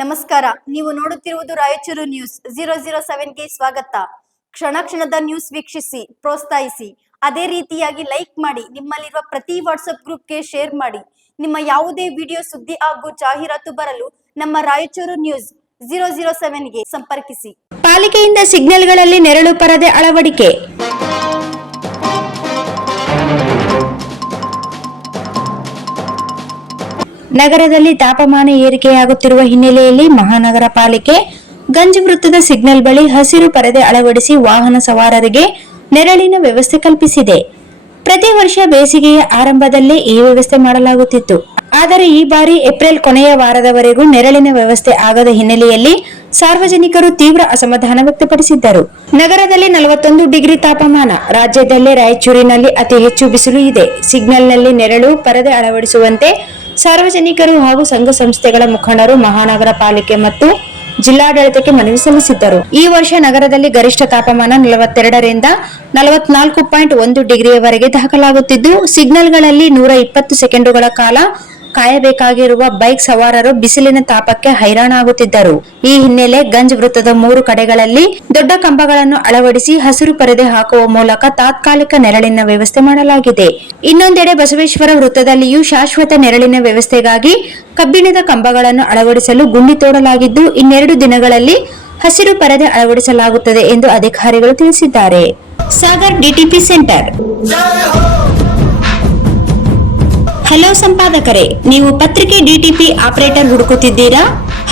ನಮಸ್ಕಾರ. ನೀವು ನೋಡುತ್ತಿರುವುದು ರಾಯಚೂರು ನ್ಯೂಸ್ 007ಗೆ ಸ್ವಾಗತ. ಕ್ಷಣ ಕ್ಷಣದ ನ್ಯೂಸ್ ವೀಕ್ಷಿಸಿ, ಪ್ರೋತ್ಸಾಹಿಸಿ. ಅದೇ ರೀತಿಯಾಗಿ ಲೈಕ್ ಮಾಡಿ, ನಿಮ್ಮಲ್ಲಿರುವ ಪ್ರತಿ ವಾಟ್ಸ್ಆಪ್ ಗ್ರೂಪ್ಗೆ ಶೇರ್ ಮಾಡಿ. ನಿಮ್ಮ ಯಾವುದೇ ವಿಡಿಯೋ, ಸುದ್ದಿ ಹಾಗೂ ಜಾಹೀರಾತು ಬರಲು ನಮ್ಮ ರಾಯಚೂರು ನ್ಯೂಸ್ 007ಗೆ ಸಂಪರ್ಕಿಸಿ. ಪಾಲಿಕೆಯಿಂದ ಸಿಗ್ನಲ್ಗಳಲ್ಲಿ ನೆರಳು ಪರದೆ ಅಳವಡಿಕೆ. ನಗರದಲ್ಲಿ ತಾಪಮಾನ ಏರಿಕೆಯಾಗುತ್ತಿರುವ ಹಿನ್ನೆಲೆಯಲ್ಲಿ ಮಹಾನಗರ ಪಾಲಿಕೆ ಗಂಜ್ ವೃತ್ತದ ಸಿಗ್ನಲ್ ಬಳಿ ಹಸಿರು ಪರದೆ ಅಳವಡಿಸಿ ವಾಹನ ಸವಾರರಿಗೆ ನೆರಳಿನ ವ್ಯವಸ್ಥೆ ಕಲ್ಪಿಸಿದೆ. ಪ್ರತಿ ವರ್ಷ ಬೇಸಿಗೆಯ ಆರಂಭದಲ್ಲೇ ಈ ವ್ಯವಸ್ಥೆ ಮಾಡಲಾಗುತ್ತಿತ್ತು. ಆದರೆ ಈ ಬಾರಿ ಏಪ್ರಿಲ್ ಕೊನೆಯ ವಾರದವರೆಗೂ ನೆರಳಿನ ವ್ಯವಸ್ಥೆ ಆಗದ ಹಿನ್ನೆಲೆಯಲ್ಲಿ ಸಾರ್ವಜನಿಕರು ತೀವ್ರ ಅಸಮಾಧಾನ ವ್ಯಕ್ತಪಡಿಸಿದ್ದರು. ನಗರದಲ್ಲಿ 41 ಡಿಗ್ರಿ ತಾಪಮಾನ. ರಾಜ್ಯದಲ್ಲೇ ರಾಯಚೂರಿನಲ್ಲಿ ಅತಿ ಹೆಚ್ಚು ಬಿಸಿಲು ಇದೆ. ಸಿಗ್ನಲ್ನಲ್ಲಿ ನೆರಳು ಪರದೆ ಅಳವಡಿಸುವಂತೆ ಸಾರ್ವಜನಿಕರು ಹಾಗೂ ಸಂಘ ಸಂಸ್ಥೆಗಳ ಮುಖಂಡರು ಮಹಾನಗರ ಪಾಲಿಕೆ ಮತ್ತು ಜಿಲ್ಲಾಡಳಿತಕ್ಕೆ ಮನವಿ ಸಲ್ಲಿಸಿದ್ದರು. ಈ ವರ್ಷ ನಗರದಲ್ಲಿ ಗರಿಷ್ಠ ತಾಪಮಾನ 42 ರಿಂದ 44.1 ಡಿಗ್ರಿಯವರೆಗೆ ದಾಖಲಾಗುತ್ತಿದ್ದು, ಸಿಗ್ನಲ್ಗಳಲ್ಲಿ 120 ಸೆಕೆಂಡುಗಳ ಕಾಲ ಕಾಯಬೇಕಾಗಿರುವ ಬೈಕ್ ಸವಾರರು ಬಿಸಿಲಿನ ತಾಪಕ್ಕೆ ಹೈರಾಣಾಗುತ್ತಿದ್ದರು. ಈ ಹಿನ್ನೆಲೆ ಗಂಜ್ ವೃತ್ತದ 3 ಕಡೆಗಳಲ್ಲಿ ದೊಡ್ಡ ಕಂಬಗಳನ್ನು ಅಳವಡಿಸಿ ಹಸಿರು ಪರದೆ ಹಾಕುವ ಮೂಲಕ ತಾತ್ಕಾಲಿಕ ನೆರಳಿನ ವ್ಯವಸ್ಥೆ ಮಾಡಲಾಗಿದೆ. ಇನ್ನೊಂದೆಡೆ ಬಸವೇಶ್ವರ ವೃತ್ತದಲ್ಲಿಯೂ ಶಾಶ್ವತ ನೆರಳಿನ ವ್ಯವಸ್ಥೆಗಾಗಿ ಕಬ್ಬಿಣದ ಕಂಬಗಳನ್ನು ಅಳವಡಿಸಲು ಗುಂಡಿ ತೋಡಲಾಗಿದ್ದು, ಇನ್ನೆರಡು ದಿನಗಳಲ್ಲಿ ಹಸಿರು ಪರದೆ ಅಳವಡಿಸಲಾಗುತ್ತದೆ ಎಂದು ಅಧಿಕಾರಿಗಳು ತಿಳಿಸಿದ್ದಾರೆ. Sagar DTP centre. ಹಲೋ ಸಂಪಾದಕರೇ, ನೀವು ಪತ್ರಿಕೆ ಡಿಟಿಪಿ ಆಪರೇಟರ್ ಹುಡುಕುತ್ತಿದ್ದೀರಾ?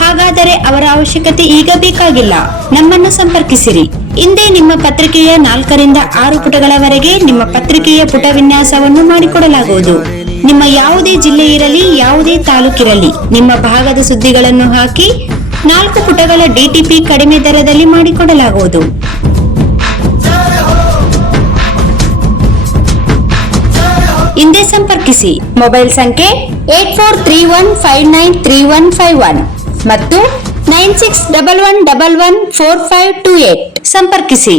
ಹಾಗಾದರೆ ಅವರ ಅವಶ್ಯಕತೆ ಈಗ ಬೇಕಾಗಿಲ್ಲ. ನಮ್ಮನ್ನು ಸಂಪರ್ಕಿಸಿರಿ. ಇಂದೇ ನಿಮ್ಮ ಪತ್ರಿಕೆಯ 4 ರಿಂದ 6 ಪುಟಗಳವರೆಗೆ ನಿಮ್ಮ ಪತ್ರಿಕೆಯ ಪುಟ ವಿನ್ಯಾಸವನ್ನು ಮಾಡಿಕೊಡಲಾಗುವುದು. ನಿಮ್ಮ ಯಾವುದೇ ಜಿಲ್ಲೆ ಇರಲಿ, ಯಾವುದೇ ತಾಲೂಕಿರಲಿ, ನಿಮ್ಮ ಭಾಗದ ಸುದ್ದಿಗಳನ್ನು ಹಾಕಿ 4 ಪುಟಗಳ ಡಿಟಿಪಿ ಕಡಿಮೆ ದರದಲ್ಲಿ ಮಾಡಿಕೊಡಲಾಗುವುದು. ಹಿಂದೆ ಸಂಪರ್ಕಿಸಿ. ಮೊಬೈಲ್ ಸಂಖ್ಯೆ 8431593151 ಮತ್ತು 9611114528 ಸಂಪರ್ಕಿಸಿ.